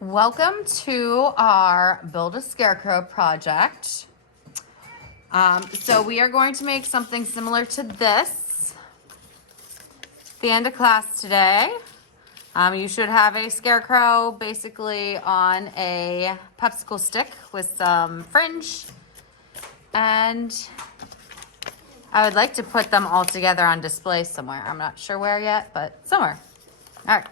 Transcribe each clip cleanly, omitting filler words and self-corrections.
Welcome to our Build a Scarecrow project. So we are going to make something similar to this at the end of class today. You should have a scarecrow basically on a popsicle stick with some fringe. And I would like to put them all together on display somewhere. I'm not sure where yet, but somewhere. All right.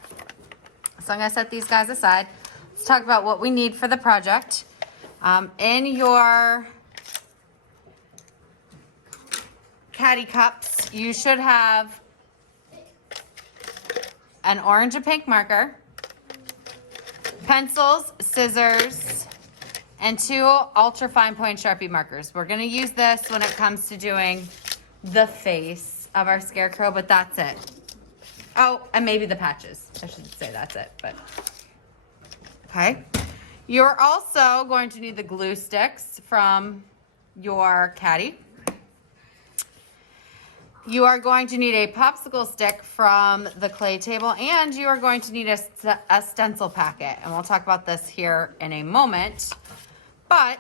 So I'm going to set these guys aside. Let's talk about what we need for the project. In your caddy cups, you should have an orange and pink marker, pencils, scissors, and 2 ultra fine point Sharpie markers. We're going to use this when it comes to doing the face of our scarecrow, but that's it. Oh, and maybe the patches. I should say that's it, but okay. You're also going to need the glue sticks from your caddy. You are going to need a popsicle stick from the clay table, and you are going to need a stencil packet. And we'll talk about this here in a moment. But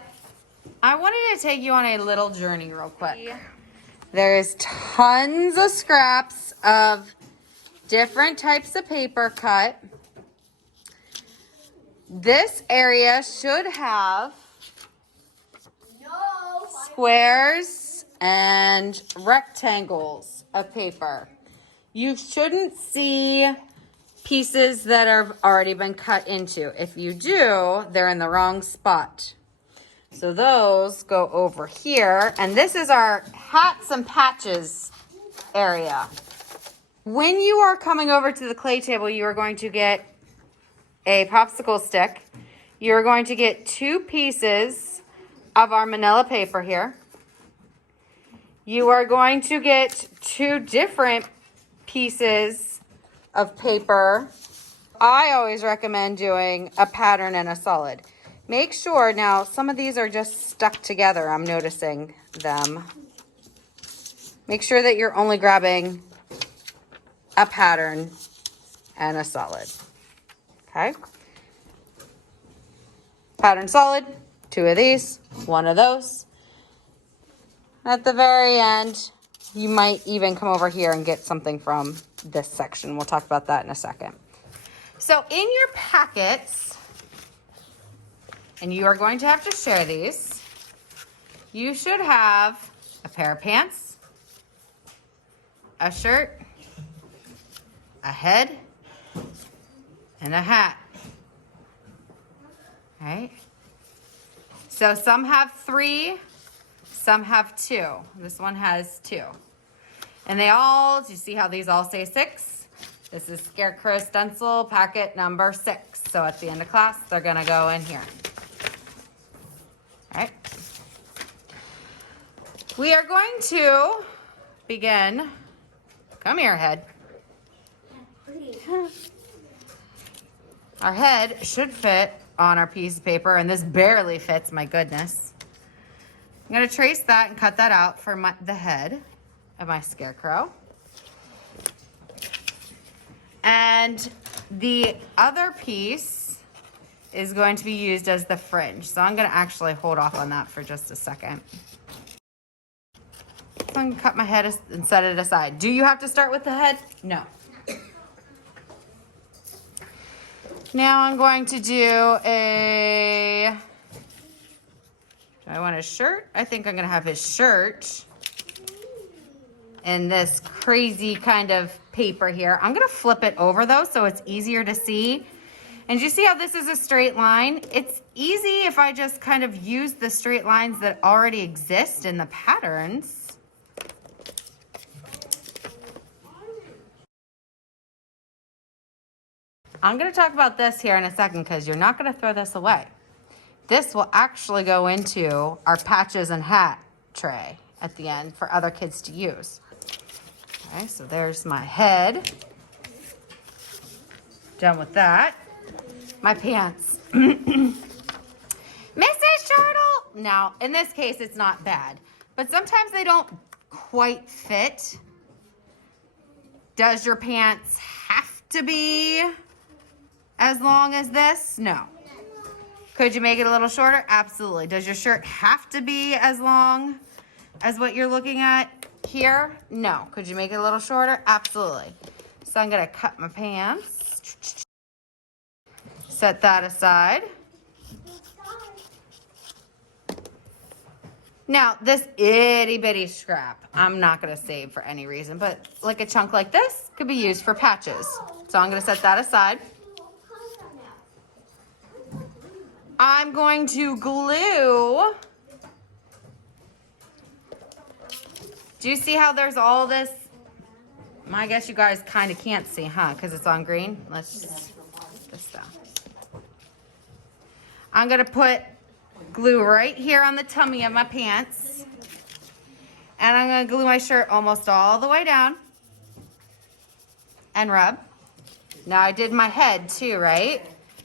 I wanted to take you on a little journey real quick. There's tons of scraps of different types of paper cut. This area should have squares and rectangles of paper. You shouldn't see pieces that have already been cut into. If you do, they're in the wrong spot. So those go over here, and this is our hats and patches area. When you are coming over to the clay table, you are going to get a popsicle stick. You're going to get 2 pieces of our manila paper here. You are going to get 2 different pieces of paper. I always recommend doing a pattern and a solid. Make sure, now some of these are just stuck together, I'm noticing them. Make sure that you're only grabbing a pattern and a solid. Okay? Pattern solid, 2 of these, 1 of those. At the very end, you might even come over here and get something from this section. We'll talk about that in a second. So in your packets, and you are going to have to share these, you should have a pair of pants, a shirt, a head, and a hat. All right? So some have 3. Some have 2. This one has 2. And they all, do you see how these all say 6? This is Scarecrow stencil packet number 6. So at the end of class, they're going to go in here. All right. We are going to begin. Come here, head. Our head should fit on our piece of paper, and this barely fits, my goodness. I'm going to trace that and cut that out for the head of my scarecrow. And the other piece is going to be used as the fringe. So I'm going to actually hold off on that for just a second. So I'm going to cut my head and set it aside. Do you have to start with the head? No. Now I'm going to do a... Do I want a shirt? I think I'm going to have his shirt in this crazy kind of paper here. I'm going to flip it over though so it's easier to see. And you see how this is a straight line? It's easy if I just kind of use the straight lines that already exist in the patterns. I'm going to talk about this here in a second because you're not going to throw this away. This will actually go into our patches and hat tray at the end for other kids to use. Okay, so there's my head. Done with that. My pants. Mrs. Turtle! Now, in this case, it's not bad, but sometimes they don't quite fit. Does your pants have to be as long as this? No. Could you make it a little shorter? Absolutely. Does your shirt have to be as long as what you're looking at here? No. Could you make it a little shorter? Absolutely. So I'm gonna cut my pants. Set that aside. Now, this itty bitty scrap, I'm not gonna save for any reason, but like a chunk like this could be used for patches. So I'm gonna set that aside. I'm going to glue. Do you see how there's all this? I guess you guys kind of can't see, huh? Because it's on green. Let's just this down. I'm gonna put glue right here on the tummy of my pants. And I'm gonna glue my shirt almost all the way down. And rub. Now I did my head too, right?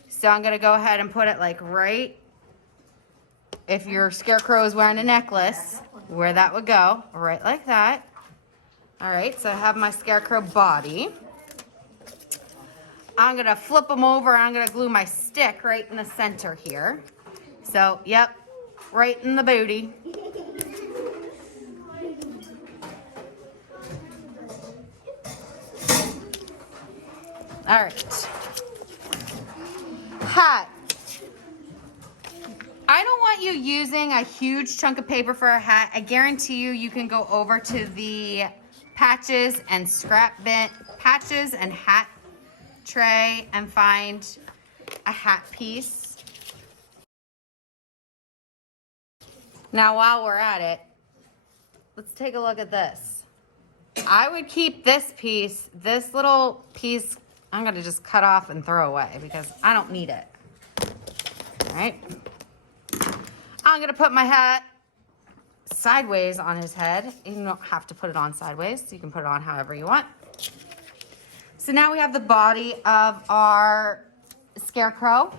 So I'm gonna go ahead and put it like right, if your scarecrow is wearing a necklace, where that would go, right like that. All right, so I have my scarecrow body. I'm gonna flip them over and I'm gonna glue my stick right in the center here. So, yep, right in the booty. All right. Hat. I don't want you using a huge chunk of paper for a hat. I guarantee you can go over to the patches and scrap bin, patches and hat tray and find a hat piece. Now, while we're at it, let's take a look at this. I would keep this piece, this little piece, I'm gonna just cut off and throw away because I don't need it. All right. I'm gonna put my hat sideways on his head. You don't have to put it on sideways. You can put it on however you want. So now we have the body of our scarecrow.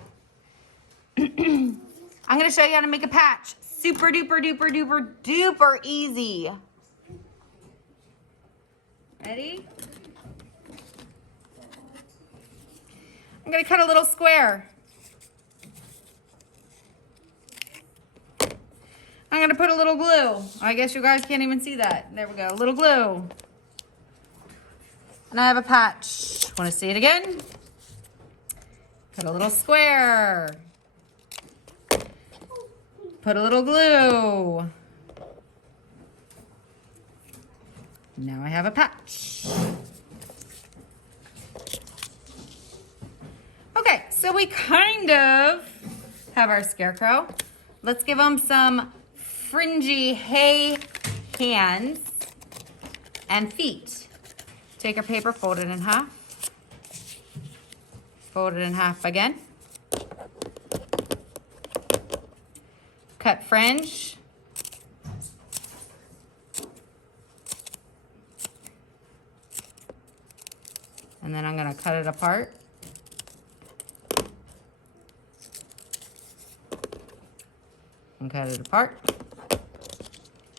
I'm gonna show you how to make a patch. Super duper duper duper duper easy. Ready? I'm gonna cut a little square. I'm gonna put a little glue. I guess you guys can't even see that. There we go, a little glue. And I have a patch. Wanna see it again? Put a little square. Put a little glue. Now I have a patch. Okay, so we kind of have our scarecrow. Let's give him some fringy hay hands and feet. Take our paper, fold it in half. Fold it in half again. Cut fringe. And then I'm gonna cut it apart. And cut it apart.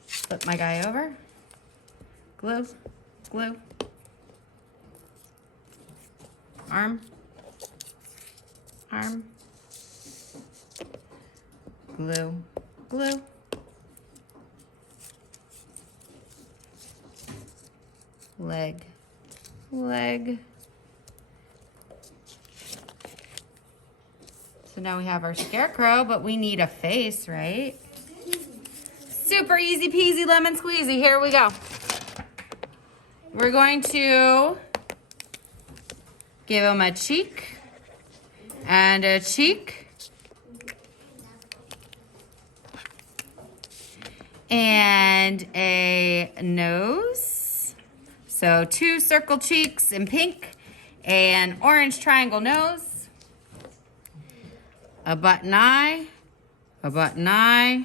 Flip my guy over. Glue, glue. Arm, arm. Glue, glue. Leg, leg. So now we have our scarecrow, but we need a face, right? Super easy peasy lemon squeezy. Here we go. We're going to give him a cheek and a cheek. And a nose. So 2 circle cheeks in pink, an orange triangle nose. A button eye, a button eye,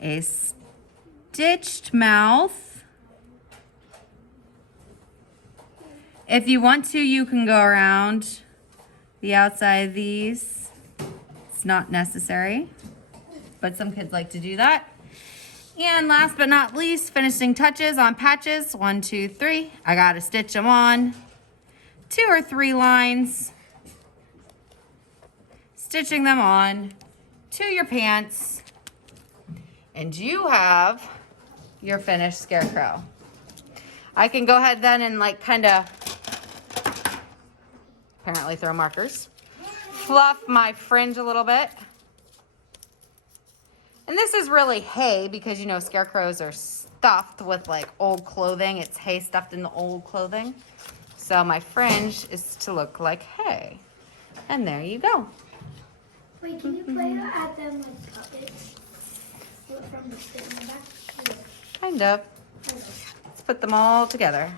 a stitched mouth. If you want to, you can go around the outside of these. It's not necessary, but some kids like to do that. And last but not least, finishing touches on patches. 1, 2, 3. I gotta stitch them on. 2 or 3 lines. stitching them on to your pants, and you have your finished scarecrow. I can go ahead then and like kind of, apparently throw markers, fluff my fringe a little bit. And this is really hay because, you know, scarecrows are stuffed with like old clothing. It's hay stuffed in the old clothing. So my fringe is to look like hay. And there you go. Wait, can you play at them like puppets? From the spit in the back? Kind of. Let's put them all together.